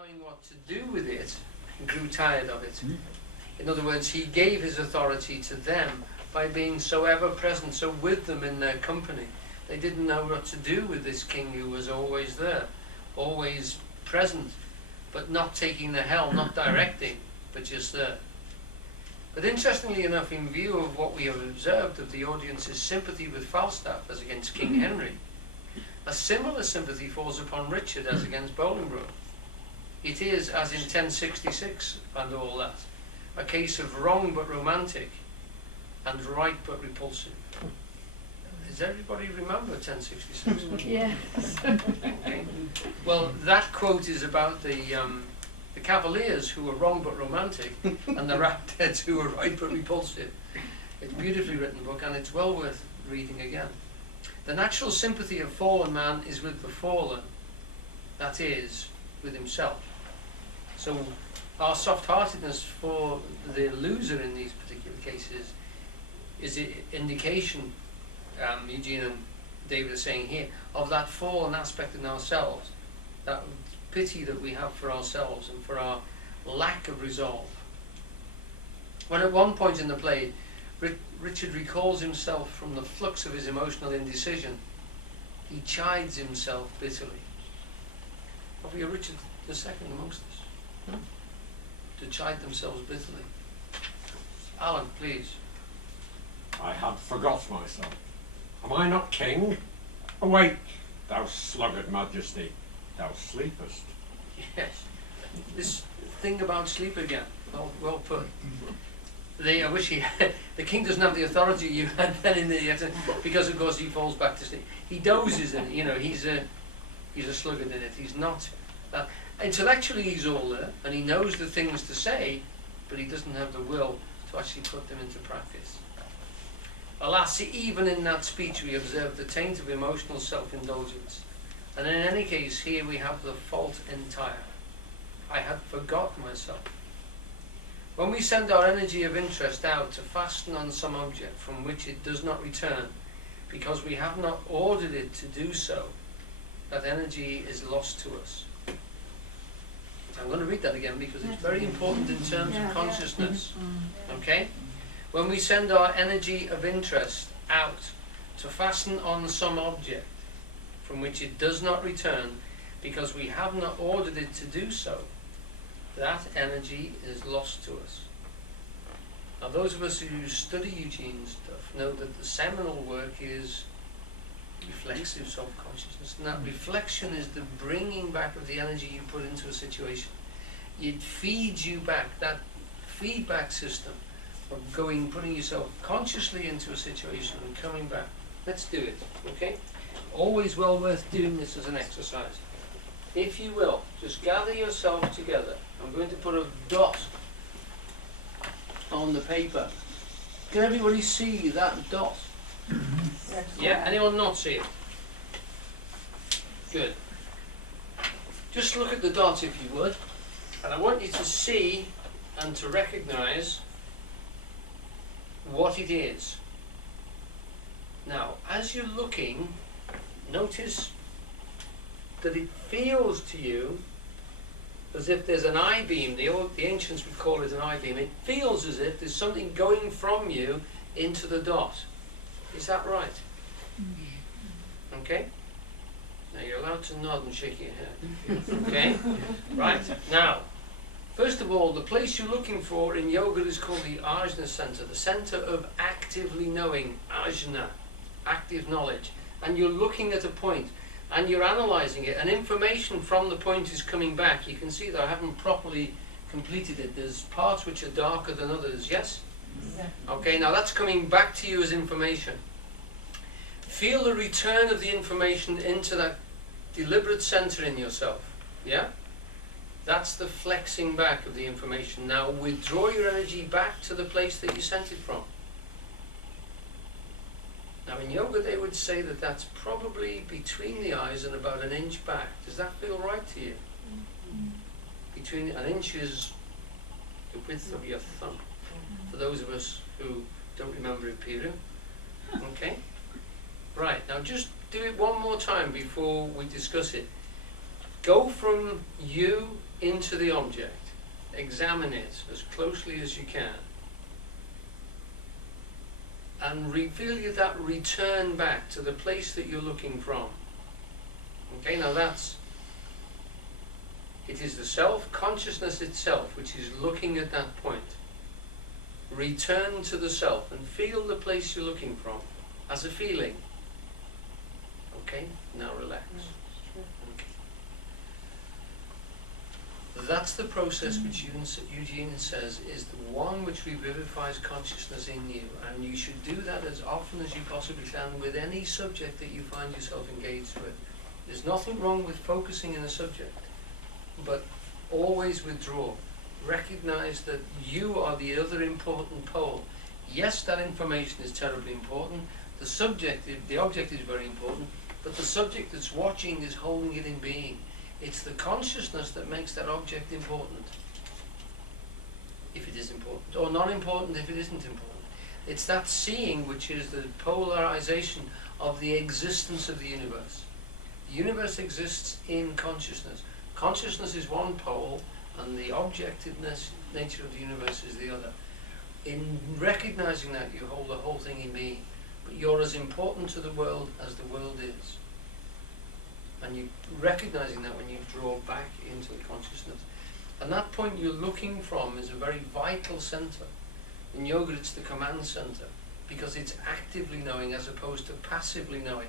knowing what to do with it, he grew tired of it. In other words, he gave his authority to them by being so ever present, so with them in their company. They didn't know what to do with this king who was always there, always present, but not taking the helm, not directing, but just there. But interestingly enough, in view of what we have observed of the audience's sympathy with Falstaff as against King Henry, a similar sympathy falls upon Richard as against Bolingbroke. It is, as in 1066 and all that, a case of wrong but romantic and right but repulsive. Does everybody remember 1066? Yes. Okay. Well, that quote is about the Cavaliers who were wrong but romantic and the Rackheads who were right but repulsive. It's a beautifully written book and it's well worth reading again. The natural sympathy of fallen man is with the fallen, that is, with himself. So our soft-heartedness for the loser in these particular cases is an indication, Eugene and David are saying here, of that fallen aspect in ourselves, that pity that we have for ourselves and for our lack of resolve. When at one point in the play, Richard recalls himself from the flux of his emotional indecision, he chides himself bitterly. Have we a Richard II amongst us? To chide themselves bitterly. Alan, please. I had forgot myself. Am I not king? Awake, thou sluggard majesty, thou sleepest. Yes. This thing about sleep again. Well put. I wish he had, the king doesn't have the authority you had then in the because of course he falls back to sleep. He dozes in it, you know, he's a sluggard in it. He's not that intellectually he's all there and he knows the things to say, but he doesn't have the will to actually put them into practice. Alas, even in that speech we observe the taint of emotional self-indulgence. And in any case, here we have the fault entire. I had forgot myself. When we send our energy of interest out to fasten on some object from which it does not return, because we have not ordered it to do so, that energy is lost to us. I'm going to read that again because it's very important in terms of consciousness. Okay? When we send our energy of interest out to fasten on some object from which it does not return, because we have not ordered it to do so, that energy is lost to us. Now those of us who study Eugene's stuff know that the seminal work is reflexive self-consciousness, and that reflection is the bringing back of the energy you put into a situation. It feeds you back, that feedback system of putting yourself consciously into a situation and coming back. Let's do it, okay? Always well worth doing this as an exercise. If you will, just gather yourself together. I'm going to put a dot on the paper. Can everybody see that dot? Yes. Yeah, anyone not see it? Good. Just look at the dot if you would. And I want you to see and to recognize what it is. Now, as you're looking, notice that it feels to you as if there's an I-beam. The ancients would call it an I-beam. It feels as if there's something going from you into the dot. Is that right? Okay? Now you're allowed to nod and shake your head. Okay? Right. Now, first of all, the place you're looking for in yoga is called the Ajna Center, the center of actively knowing, Ajna, active knowledge. And you're looking at a point and you're analyzing it, and information from the point is coming back. You can see that I haven't properly completed it. There's parts which are darker than others, yes? Yeah. Okay, now that's coming back to you as information. Feel the return of the information into that deliberate center in yourself, yeah? That's the flexing back of the information. Now withdraw your energy back to the place that you sent it from. Now in yoga they would say that that's probably between the eyes and about an inch back. Does that feel right to you? Between an inch is the width of your thumb. For those of us who don't remember it, Peter. Okay? Right, now just do it one more time before we discuss it. Go from you into the object, examine it as closely as you can, and feel that return back to the place that you're looking from. Okay, now it is the self, consciousness itself, which is looking at that point. Return to the self and feel the place you're looking from as a feeling. Okay, now relax. Okay. That's the process which Eugene says is the one which revivifies consciousness in you, and you should do that as often as you possibly can with any subject that you find yourself engaged with. There's nothing wrong with focusing in a subject, but always withdraw. Recognize that you are the other important pole. Yes, that information is terribly important. The object is very important, but the subject that's watching is holding it in being. It's the consciousness that makes that object important, if it is important, or not important if it isn't important. It's that seeing which is the polarization of the existence of the universe. The universe exists in consciousness. Consciousness is one pole, and the objectiveness nature of the universe is the other. In recognizing that, you hold the whole thing in being, but you're as important to the world as the world is. And you recognizing that when you draw back into the consciousness. And that point you're looking from is a very vital center. In yoga, it's the command center, because it's actively knowing as opposed to passively knowing.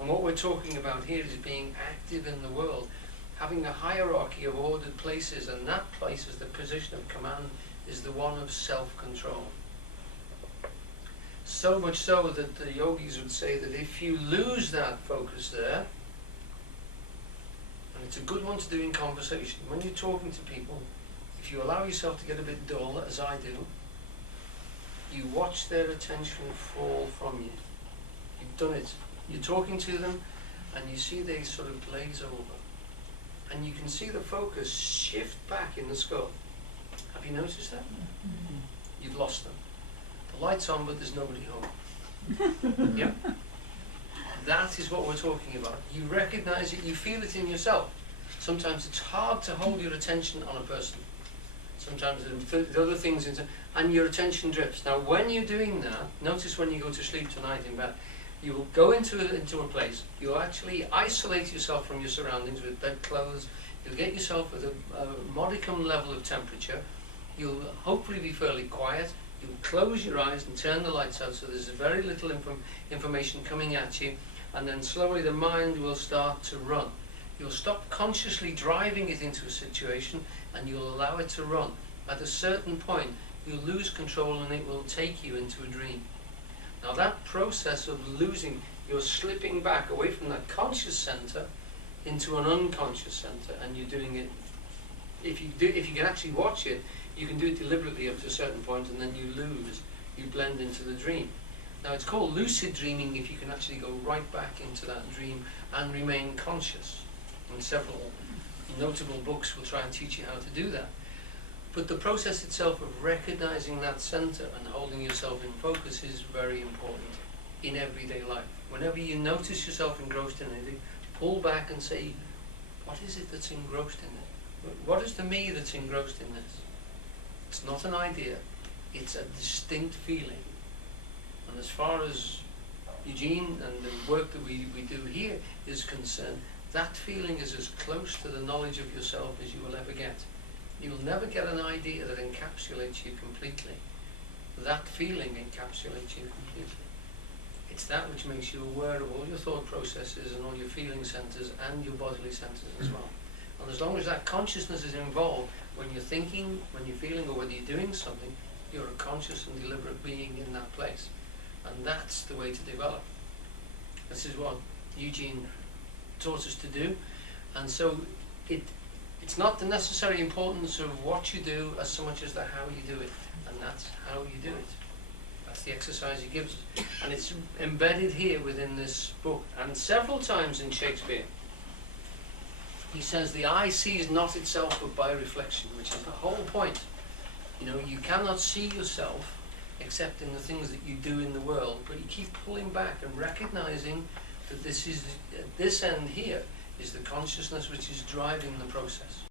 And what we're talking about here is being active in the world, having a hierarchy of ordered places, and that place is the position of command, is the one of self-control. So much so that the yogis would say that if you lose that focus there, and it's a good one to do in conversation, when you're talking to people, if you allow yourself to get a bit dull, as I do, you watch their attention fall from you. You've done it. You're talking to them, and you see they sort of glaze over. And you can see the focus shift back in the skull. Have you noticed that? You've lost them. The light's on, but there's nobody home. Yeah? That is what we're talking about. You recognize it, you feel it in yourself. Sometimes it's hard to hold your attention on a person. Sometimes the other things, and your attention drifts. Now, when you're doing that, notice when you go to sleep tonight in bed, you will go into a place, you'll actually isolate yourself from your surroundings with bedclothes, you'll get yourself with a modicum level of temperature, you'll hopefully be fairly quiet, you'll close your eyes and turn the lights out so there's very little information coming at you, and then slowly the mind will start to run. You'll stop consciously driving it into a situation and you'll allow it to run. At a certain point, you'll lose control and it will take you into a dream. Now that process of losing, you're slipping back away from that conscious center into an unconscious center, and you're doing it, if you can actually watch it, you can do it deliberately up to a certain point, and then you blend into the dream. Now it's called lucid dreaming if you can actually go right back into that dream and remain conscious. And several notable books will try and teach you how to do that. But the process itself of recognizing that center and holding yourself in focus is very important in everyday life. Whenever you notice yourself engrossed in anything, pull back and say, what is it that's engrossed in it? What is the me that's engrossed in this? It's not an idea, it's a distinct feeling. And as far as Eugene and the work that we do here is concerned, that feeling is as close to the knowledge of yourself as you will ever get. You'll never get an idea that encapsulates you completely. That feeling encapsulates you completely. It's that which makes you aware of all your thought processes and all your feeling centers and your bodily centers as well. And as long as that consciousness is involved, when you're thinking, when you're feeling, or whether you're doing something, you're a conscious and deliberate being in that place. And that's the way to develop. This is what Eugene taught us to do. And so it's not the necessary importance of what you do as so much as the how you do it. And that's how you do it. That's the exercise he gives us. And it's embedded here within this book. And several times in Shakespeare, he says the eye sees not itself but by reflection, which is the whole point. You know, you cannot see yourself except in the things that you do in the world, but you keep pulling back and recognizing that this end here is the consciousness which is driving the process.